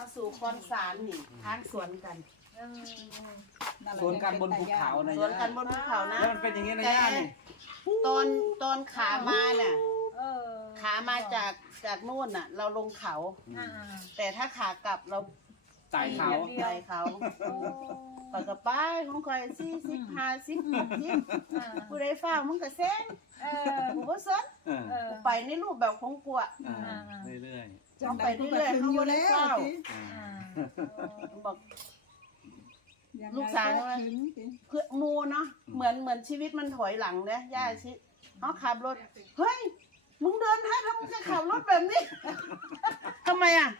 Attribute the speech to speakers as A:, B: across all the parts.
A: มาสู่คอนสารนี่ทางสวนกัน
B: สวนกันบนภูเขานะ
A: สวนกันบนภูเขานะ
B: แล้วมันเป็นอย่างนี้นะย่านี่
A: ตอนตอนขามาน่ะ
C: เออ
A: ขามาจากจากนู่นน่ะ เราลงเขา
C: อ่า
A: แต่ถ้าขากลับเรา
B: ไต่เขา
A: ไปเขา
C: โอ้
A: ปอยกับป้ายของคอยสี่สิบห้าสิบหกสิบ
C: อ่า
A: ผู้ใดฟ้ามึงก็เซง
C: เออ
A: กูก็สน
B: เออ
C: เออ
A: กูไปในรูปแบบของกูอะ
B: อ่าเรื่อย
A: เอาไปเรื่อยๆเขาไม่ได้เศร้า
B: ๆอ่า
C: อ่า
A: บอก ลูกสาวใช่ไหมเพื่อมูเนาะเหมือนเหมือนชีวิตมันถอยหลังเนี่ยย่าชิเขาขับรถ เฮ้ย มึงเดินให้แล้วมึงจะขับรถแบบนี้ ทำไมอะ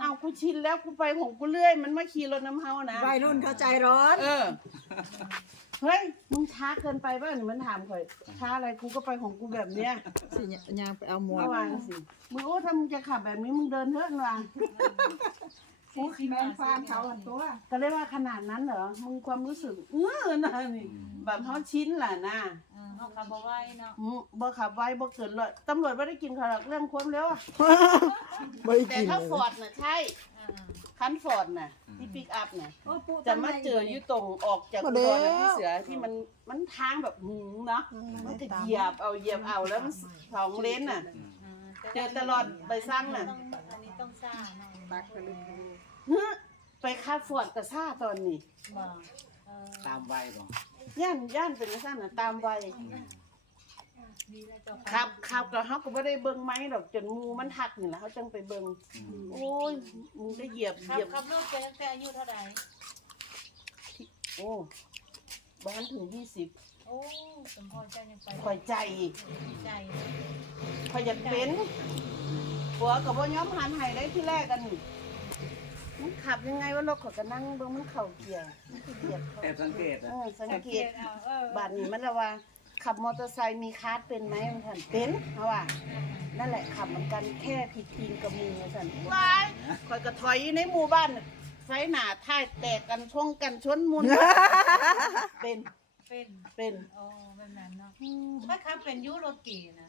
A: เอากูชินแล้วกูไปของกูเรื่อย มันมาขี่รถน้ำเฮานะ
D: วัยรุ่นเข้าใจร้อน
A: เออ เฮ้ย มึงช้าเกินไปป่ะหนูมันถามข่อย ช้าอะไรกูก็ไปของกูแบบเนี้ย
D: สิยางไปเอาหมวก
A: เมื่อวานสิ มึงโอ้ถ้ามึงจะขับแบบนี้มึงเดินเถอะนะ
D: แม่ฟาร์มเขาตัว
A: ก็เลยว่าขนาดนั้นเหรอ มึงความรู้สึกเออนะนี่แบบเขาชิ้นแหละนะ
C: อ่าเอาคำบอกไว้เนาะ
A: อืมบ่ขับไว้บ่เกินเลยตำรวจไม่ได้กินเขาหรอกเรื่องความเร็วอะ
D: ไม่
A: แต่
D: กิน
A: ถ้า
D: เลย
A: ฟอร์ดน่ะใช่
C: อ่า
A: คันฟอร์ดน่ะที่ปิกอัพน่ะ
C: โอ้ปู่
A: จะมาเจออยู่ตรงออกจากอุดรนะพี่เสือที่มันมันทางแบบหืมเนาะมันจะเหยียบเอาเหยียบเอาแล้วมันสองเลนน่ะ
C: อ่า
A: เจอตลอดใบสั่งน่ะ
C: ต้องอันนี้ต้องซ่าเนาะ
D: ปักไปเลย
A: เฮ้อไปคาดฟอร์ดกับซ่าตอนนี้
C: บอกเออ
B: ตามไวบ่
A: ย่านย่านเป็นซ่าน่ะตามไว
C: ดีแล้วเจ้า
A: ขับขับกับเขาก็ไม่ได้เบิ่งไม้ดอกจนหมูมันทักนี่แหละเขาจังไปเบิ่งโอ้ยมึงได้เหยียบเห
C: ขับ
A: ยียบ
C: ขับรถไปตั้งแต่อายุเท่าไหร่
A: โอ้บ้านถึงยี่สิบ
C: โอ้สมพรเจ้ายังไป
A: คอยใจ
C: ใจ
A: คอยอยากเป็นผัวกับพ่อยอมหันไห้ได้ที่แรกกันนี่มันขับยังไงว่ารถเขอยก็นั่งเบิ่งมันเข่าเกียร์มันสิเหยียบเขา
B: แอบสังเกต
A: เอ
B: อะ
A: อสังเกต
C: เอาเออ
A: บาดนี้มันละว่า ขับมอเตอร์ไซค์มีคาร์ดเป็นไหมมันท่านเป็นเพราะว่า นั่นแหละขับเหมือนกันแค่ผิดทีมกับหมูสันว้ายคอยกระถอยอยู่ในหมู่บ้านน่ะไฟหนาท้ายแตกกันชงกันชนมุน เป็น
C: เป็น
A: เป็น
C: โอ้แบบนั้นเนาะถ้าขับเป็นอยูโรตีนะ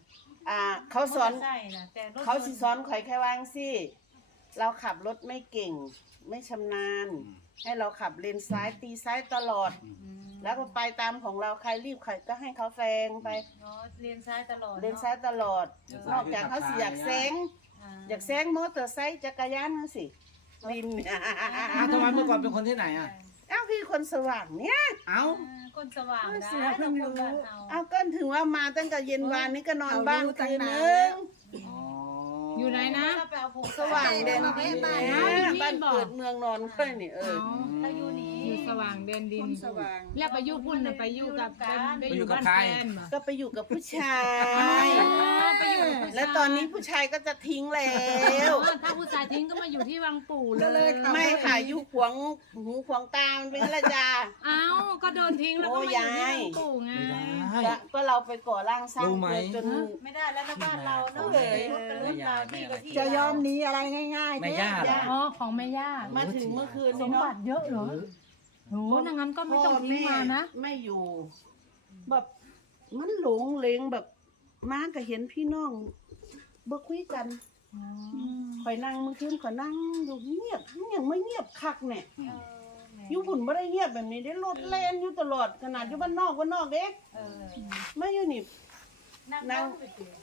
A: อ่า เขาสอน
C: ใช่นะแต่รถ
A: เขาสิสอนข่อยแค่วาจั่งสิเราขับรถไม่เก่ง ไม่ชำนาญ ให้เราขับเลนซ้ายตีซ้ายตลอด
C: อืม
A: แล้วก็ไปตามของเราใครรีบใครก็ให้เขาแซงไป
C: เนาะเรียนซ้ายตลอด
A: เลนซ้ายตลอดนอกจากเขาสิอยากแซงาอยากแซงมอเตอร์ไซค์จักรยานนั่นสิลิน
B: อ้าวทำไมเมื่อก่อนเป็นคนที่ไหนอะ
A: เอ้าพี่คนสว่างเนี่ย
B: เอ้า
C: อ่าคนสว่างได้
D: เสือเพิ่งรู้
C: ต้องคนบ้าน
A: เอ้าก็ถึงว่ามาตั้งแต่เย็นวานนี้ก็นอนบ้านคืนนึง
B: อ๋อ
E: อ
B: อยู่
E: ไหนนะ
C: เราไปเอาผูก
A: สว่างเด่นดิน
D: บ้าน
A: นะ
E: อยู่นี่
A: บ้าน
E: บอก
A: เกิดเมืองนอนค่อยนี่เออ
C: เราอยู่นี่
E: อยู่สว่างเดินดิ
D: คนนสว่าง
E: แล้วไปอยู่พุ่นน่ะไปอยู่กับ
C: ไปอยู่กับ
E: ไปอยู่บ้านแฟนบ่
A: ก็ไปอยู่กับผู้ชาย
E: อ๋อไปอยู่กับผู้ชาย
A: แล้วตอนนี้ผู้ชายก็จะทิ้งแล้ว
E: อ๋อถ้าผู้ชายทิ้งก็มาอยู่ที่วังปู่เล
D: ก็เลย
E: ย
D: ขับ
A: ไม่ค่ะอยู่ขวางหูขวางตามันเป็นอะไรจ้า
E: เอ้าก็โดนทิ้งแล้วก็มาอยู่ที่วังปู่ไง
B: ไม่ได้
A: ก็ก็เราไปก่อร่างสร้าง
B: รู้ไหม
A: ตัวจน
C: ไม่ได้แล้วนะบ้านเราเนาะ
A: เออ
C: รถกับรถเราที่กับที่
D: จะยอมหนีอะไรง่ายๆ
B: ไม่ยากหรอ
E: อ๋อของแม่ย่า
A: มาถึงเมื่อคืน
E: ส
A: นี่
E: ม
A: เนาะ
E: บัติเยอะเหรอโหดังนั้นก็ไม่ต้องทิ้งมานะ
A: ไม่อยู่ แบบมันหลงเลงแบบมาก็เห็นพี่น้องบ่คุยกันคอยนั่งเมื่อคืนขอยนั่งดูเงียบทั้งยังไม่เงียบคักเนี่ย
C: เอ อแหม
A: อยู่หุ่นไม่ได้เงียบแบบนี้ได้รถเล่นอยู่ตลอดขนาดอยู่บ้านนอกบ้านนอกเด้
C: เออ
A: ไม่อยู่นี่
C: นั่ง
A: นั่
C: นั่
A: ง
C: งไปเตี๋ยว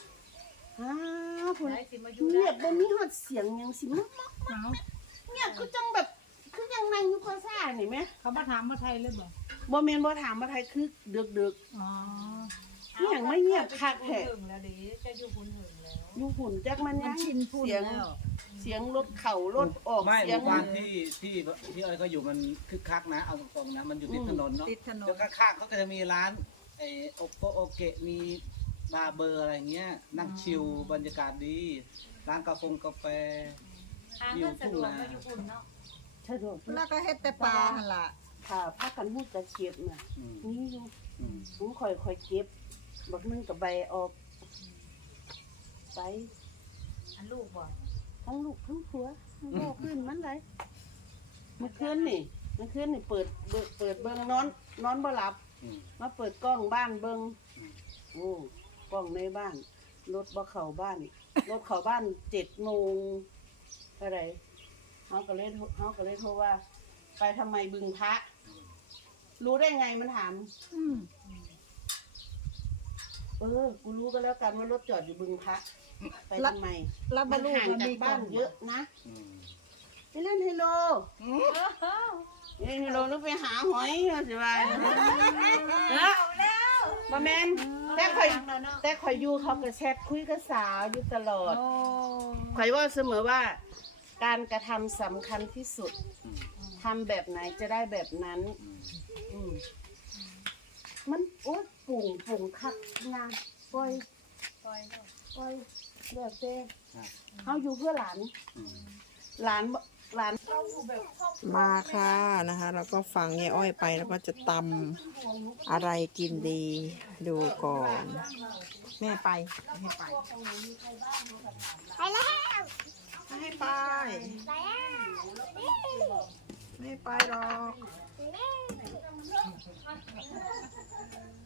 A: อ้าวพุ่น
C: ได้สิมาอยู่
A: เงีย
C: ได้
A: บบ่มีฮอดเสียงหยังสิมาก
E: เอ้า
A: เงียบคือจังแบบคือยังนั่งอยู่ภาษานี่แหม
E: เขามาถามมาไทยเลยบ่
A: บ่แม่นบ่ถามว่าไทยคือดึก
E: อ๋อ
A: นี่ยังไม่เงียบคักแท้
C: หึงแล้วดิจะอยู่หุ่นหึงแล้ว
A: ๆอยู่หุ่นจักมัน
D: มั
A: ยั
D: น
A: ง
D: ชินพูด
A: เสียง
D: แล้ว
A: เสียงรถเข่ารถออก
B: ไม่
A: เสียง
B: บ้านที่ที่ที่เอ้ยเขาอยู่มันคึกคักนะเอาตรงๆนะมันอยู่ติดถนนเนาะ
D: ติดถนน
B: แล้วข้างๆเขาก็จะมีร้านไอ้โอโกโอเกะมีบาร์เบอร์อะไรเงี้ยนั่งชิลบรรยากาศดี ร้านกาแฟกาแฟ
C: หาเงินสะดวกก็อยู่หุ่นเนาะ
A: ใช่ดอก
D: แล้วก็เฮ็ดแต่ปลาหั่นล่ะ
A: ค่ะพากันฮู้จะเก็บน่ะ
B: อืม
A: นี่อยู่
B: อืม
A: ผมค่อยๆเก็บบักนึงกับใบออกไป
C: อันลูกบ่
A: ทั้งลูกทั้งผัวมันโตขึ้นมันเลยเมื่อคืนนี่เมื่อคืนนี่เปิดเบิดเปิดเบิ่งนอน นอนบ่หลับ
B: อืม
A: มาเปิดกล้องบ้านเบิง
B: อืม
A: โอ้กล้องในบ้านรถบ่เข้าบ้านรถเข้าบ้านเจ็ดโมงอะไรเขาก็เลยโทรเขาก็เลยโทรว่า ไปทำไมบึงพระ รู้ได้ไงมันถาม
D: อืม
A: เออ กูรู้ก็แล้วกันว่ารถจอดอยู่บึงพระ ไปทำไม
D: แล้วบ
A: มั
D: ร
A: น
D: รลุ
A: ห่าง
D: มัน
A: จาก
D: มี
A: บ้านเยอะนะ
B: อืม
A: ไปเล่นไฮโลเล่นไฮโลนึกไปหาหอยสิว่าบ่แม่นแต่ข่อยแต่ข่อยอยู่เขาก็แชทคุยกับสาวอยู่ตลอด
E: โอ้
A: ข่อยว่าเสมอว่า การกระทำสำคัญที่สุด
B: อืม
A: ทำแบบไหนจะได้แบบนั้น
B: อืม
A: อืมมันโอ๊ยปุ่งปุ่งคักงานปล่อย
C: ปล่อย เนาะ
A: ปล่อยเลือกเต้
B: ครับ
A: เขาอยู่เพื่อหลาน
B: อืม
A: หลานบ่หลาน
D: มาค่ะนะคะ แล้วก็ฟังยายอ้อยไปแล้วก็จะตำอะไรกินดีดูก่อน แม่ไปให้ไปไปแล้วให้ไปไม่ไปหรอก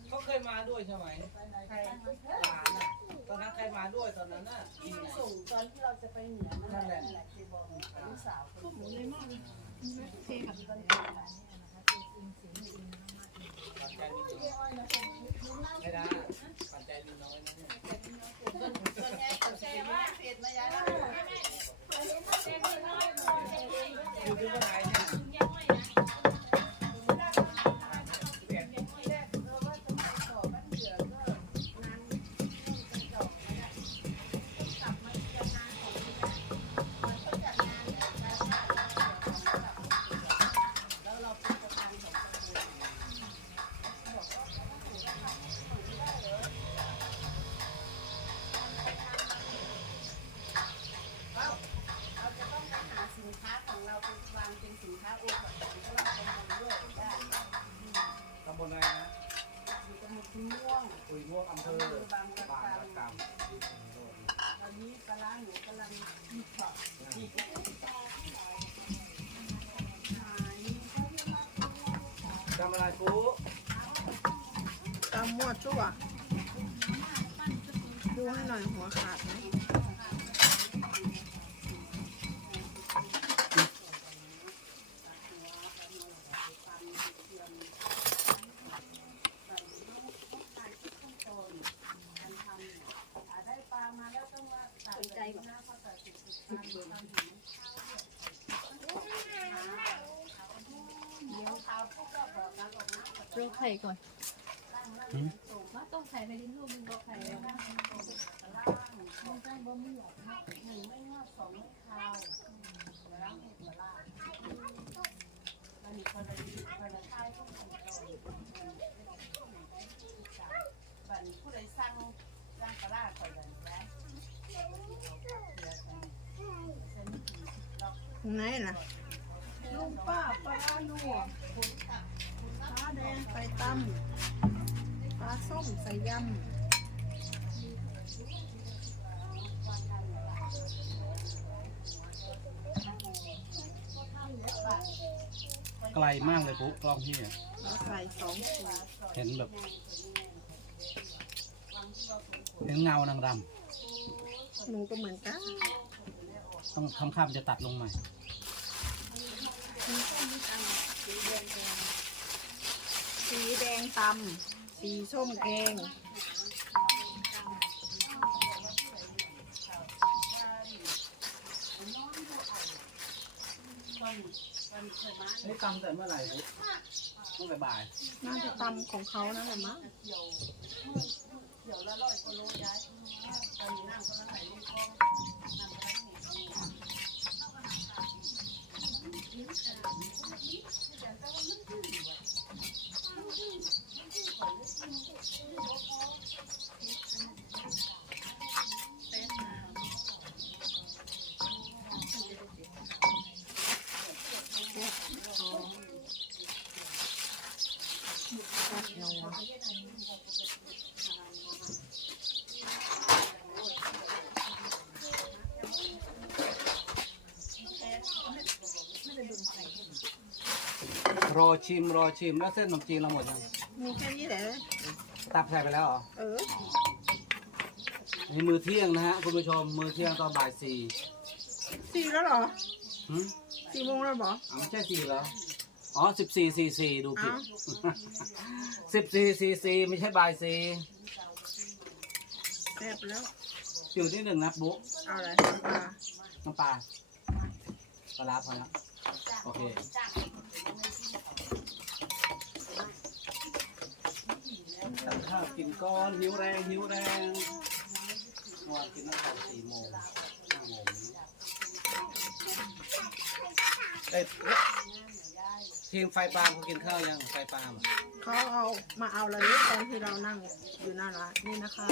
B: เขาเคยมาด้วยใช่ไหม ตอนนั้นใครมาด้วยตอนนั้นน่ะอินน่ะ
A: ส่งตอนที่เราจะไปเหนือนั่น
B: นั่น
A: แห
B: แห
A: ละ
B: ละ
A: นั่นแหละที่บอกลูกสาวคนนี้
B: ปัจจัยมีน้อยไม่ได้ปัำอะไร
A: ปุ๊
D: ตำมั่วชั่วดูให้หน่อยหัวขาดไหม
A: ใจก่อนนะเพราะตัดสินค้าเดี๋ยวขาวพวกก็บอกนะบอกนะ
E: โรยไข่ก่อน
C: ต้องใส่ไปลิ้นลูกมึงบอกใครแล้วนะ
A: หนึ่งไม่งอสองไม่คาวแล้วเห็ดละลามันมีคนละคนละท้ายพวกมันบันผู้ใดสั่งย่างปลาคอยกันแล้ว
D: ไหนล่ะลุงป้าปลาหนัว ปลาแดงใส่ตำปลาส้มใส่ยำ
B: ไกลมากเลยปุ๊กล้องพี่อะ
D: เราใส่สองถุง
B: เห็นแบบ เห็นเงานางร
D: หนูก็เหมือนกันำ
B: ต้องค่ำๆจะตัดลงใหม่
D: สีแดงตำสีส้มแกง
B: นี่ตำแต่เมื่อไหร่ปุ๊เมื่อบ่าย
D: น่าจะตำของเขานั่นแหละมั้ง
A: เดี๋ยวละร้อยกิโลย้ายตอนนี้น้ำก็ละไหลลงคลองน้ำก็ละเหนียว
D: แซ่บนัว
B: รอชิมรอชิมแล้วเส้นขนมจีนเราหมดยัง
D: มีแค่นี้แหละ
B: ตักใส่ไปแล้วเหรอ
D: เออ
B: นี่มือเที่ยงนะฮะคุณผู้ชมมือเที่ยงตอนบ่ายสี่
D: สีแล้วเหรอ
B: หืม
D: สี่โมงแล้วบอ
A: อ๋อไม่ใช่สี่เหรออ๋อสิบสี่สี่สี่ดูผิด
D: เอ้า
A: สิบสี่สี่สี่ไม่ใช่บ่ายสี่
D: แซ่บแล้ว
A: อยู่ที่หนึ่งนะบุ๊
D: เอาอะไรปลา
A: น้ำปลาปลาร้าพอละโอเคตัก ข้าวกินก้อนหิวแรงหิวแรงเมื่อวานกินตั้งแต่สี่โมงห้าโมงเอ้ยทีมไฟปาล์มเขากินข้าวยังไฟปาล์ม
D: เขาเอามาเอาเลยตอนที่เรานั่งอยู่หน้าร้านนี่นะคะ